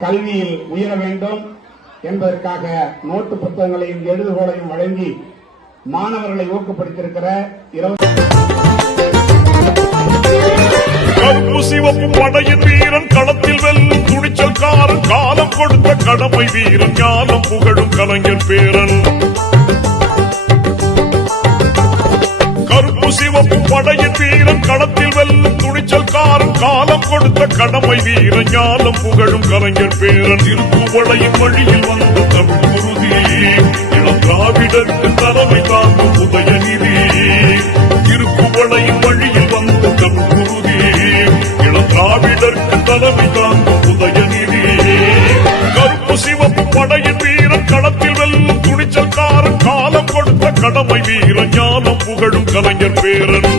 கல்வியில் உயர வேண்டும் என்பதற்காக நோட்டு புத்தகங்களையும் எழுதுகோளையும் வழங்கி மாணவர்களை ஊக்கப்படுத்தியிருக்கிற கருப்பு சிவப்பு படையின் வீரன் களத்தில் வெல்லும் துணிச்சல்காரன் காலம் கொடுத்த கடமை வீரன் ஞானம் புகழும் கலைஞர் பேரன். கருப்பு சிவப்பு படையின் வீரன் களத்தில் வெல்லும் துணிச்சல்காரன் காலம் கொடுத்த கடமை வீரன் ஞானம் புகழும் கலைஞர் பேரன். திருக்குவளையின் வழியில் வந்த தமிழ் குருதி இளம் திராவிடருக்கு தலைமை தாங்கும் உதயநிதி. திருக்குவளையின் வழியில் வந்த தமிழ் குருதி இளம் திராவிடருக்கு தலைமை தாங்கும் உதயநிதி. கருப்பு சிவப்பு படையின் வீரன் களத்தில் வெல்லும் துணிச்சல்காரன் காலம் கொடுத்த கடமை வீரன் ஞானம் புகழும் கலைஞர் பேரன்.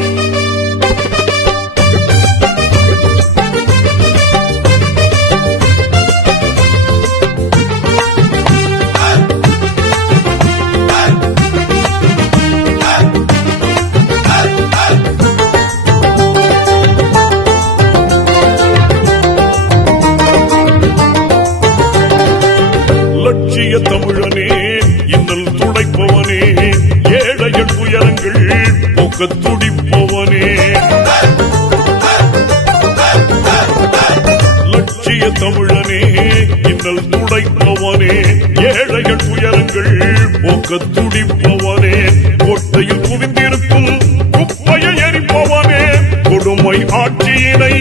லட்சிய தமிழனே இன்னல் துடைப்பவனே ஏழைகள் துயரங்கள் போக்க துடிப்பவனே. லட்சிய தமிழனே இன்னல் துடைப்பவனே ஏழைகள் துயரங்கள் போக்க துடிப்பவனே. கோட்டையில் குவிந்திருக்கும் குப்பையை எரிப்பவனே கொடுமை ஆட்சியினை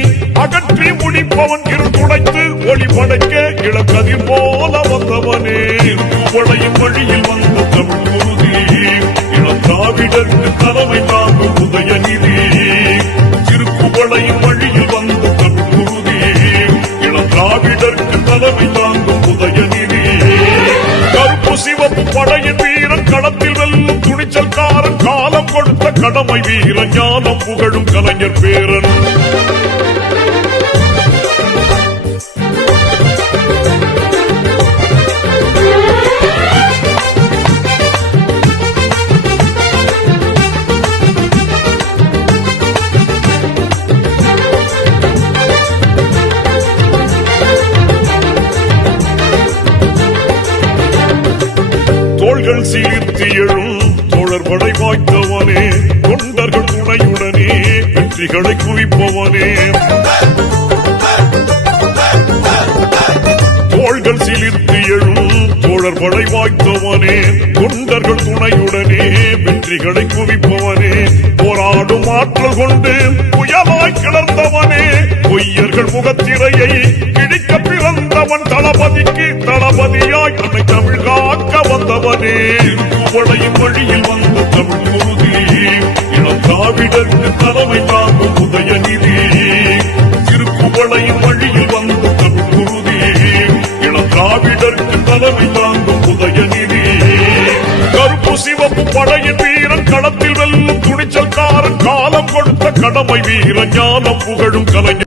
அகற்றி முடிப்பவன். இருள் துடைத்து ஒளி படைக்க இளக்கதிர் போல வந்தவனே. திருக்குவளையின் வழியில் வந்த தமிழ் குருதி இளம் திராவிடருக்கு தலைமை தாங்கும் உதயநிதி. திருக்குவளையின் வழியில் வந்த தமிழ் குருதி இளம் திராவிடருக்கு தலைமை தாங்கும் உதயநிதி. கருப்பு சிவப்பு படையின் வீரன் களத்தில் வெல்லும் துணிச்சல்காரன் காலம் கொடுத்த கடமை வீரன் ஞானம் புகழும் கலைஞர் பேரன். தோள்கள் சீர்த்தி எழும் தோழர் படை வாய்த்தவனே தொண்டர்கள் துணையுடனே வெற்றிகளை குவிப்பவனே. தோள்கள் சிலிர்த்தி எழும் தோழர் படை வாய்த்தவனே தொண்டர்கள் துணையுடனே வெற்றிகளை குவிப்பவனே. போராடும் ஆற்றல் கொண்டு புயலாய் கிளர்ந்தவனே பொய்யர்கள் முகத்திரையை கிழிக்க பிறந்தவன். தளபதிக்கு தளபதியாய் அன்னை தமிழ் காக்க வந்தவனே. திருக்குவளையின் வழியில் வந்த தமிழ் குருதி இளம் திராவிடருக்கு தலைமை தாங்கும் உதயநிதி. திருக்குவளையின் வழியில் வந்த தமிழ் குருதி இளம் திராவிடருக்கு தலைமை தாங்கும் உதயநிதி. கருப்பு சிவப்பு படையின் வீரன் களத்தில் வெல்லும் துணிச்சல்காரன் காலம் கொடுத்த கடமை வீரன் ஞானம் புகழும் கலைஞர்.